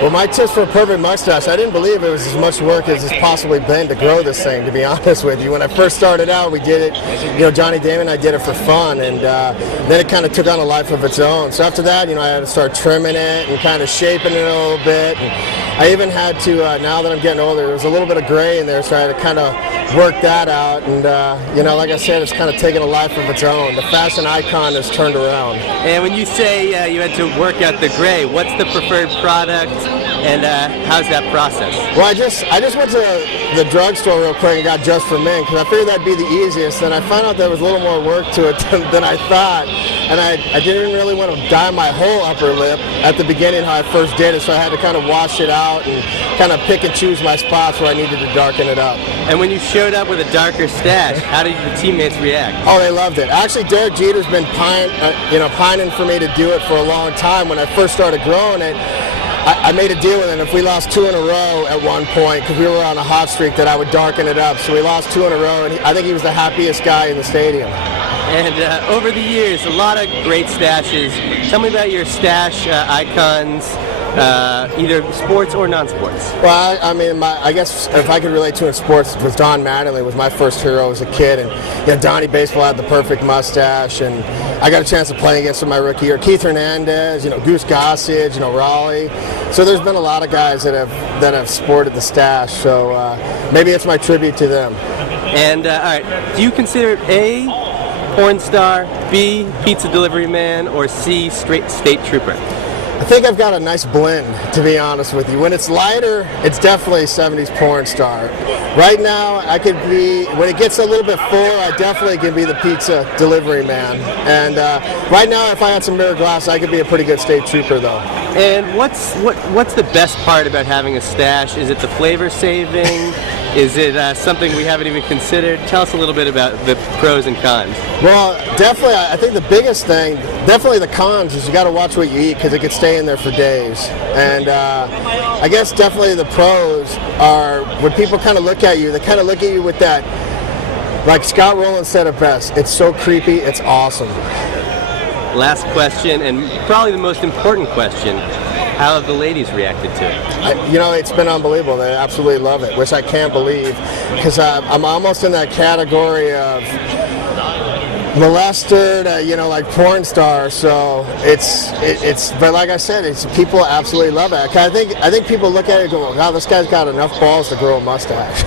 Well, my tips for a perfect mustache, I didn't believe it was as much work as it's possibly been to grow this thing, to be honest with you. When I first started out, we did it, Johnny Damon and I did it for fun, and then it kind of took on a life of its own. So after that, I had to start trimming it and kind of shaping it a little bit. And I even had to, now that I'm getting older, there's a little bit of gray in there, so I had to kind of work that out. And, like I said, it's kind of taken a life of its own. The fashion icon has turned around. And when you say you had to work out the gray, what's the preferred product, and how's that process? Well, I just went to the drugstore real quick and got Just for Men, because I figured that'd be the easiest. And I found out there was a little more work to it than I thought. And I didn't really want to dye my whole upper lip at the beginning how I first did it, so I had to kind of wash it out and kind of pick and choose my spots where I needed to darken it up. And when you showed up with a darker stash, how did your teammates react? Oh, they loved it. Actually, Derek Jeter's been pining for me to do it for a long time. When I first started growing it, I made a deal with him. If we lost 2 in a row at one point, because we were on a hot streak, that I would darken it up. So we lost 2 in a row, and I think he was the happiest guy in the stadium. And over the years, a lot of great stashes. Tell me about your stash icons, either sports or non-sports. Well, I guess if I could relate to in sports, it was Don Mattingly was my first hero as a kid, and Donnie Baseball had the perfect mustache, and I got a chance to play against him my rookie year. Keith Hernandez, Goose Gossage, Raleigh. So there's been a lot of guys that have sported the stash. So maybe it's my tribute to them. And all right, do you consider it A, porn star, B, pizza delivery man, or C, straight state trooper? I think I've got a nice blend, to be honest with you. When it's lighter, it's definitely 70s porn star. Right now, I could be, when it gets a little bit fuller, I definitely can be the pizza delivery man. And right now, if I had some mirror glass, I could be a pretty good state trooper, though. And what's the best part about having a stash? Is it the flavor saving? Is it something we haven't even considered? Tell us a little bit about the pros and cons. Well, definitely, I think the biggest thing, definitely the cons, is you got to watch what you eat, because it could stay in there for days. And I guess definitely the pros are when people kind of look at you, they kind of look at you with that, like Scott Rowland said it best, it's so creepy, it's awesome. Last question, and probably the most important question. How have the ladies reacted to it? It's been unbelievable. They absolutely love it, which I can't believe, because I'm almost in that category of molester to, like porn star. So but like I said, people absolutely love it. I think people look at it and go, wow, this guy's got enough balls to grow a mustache.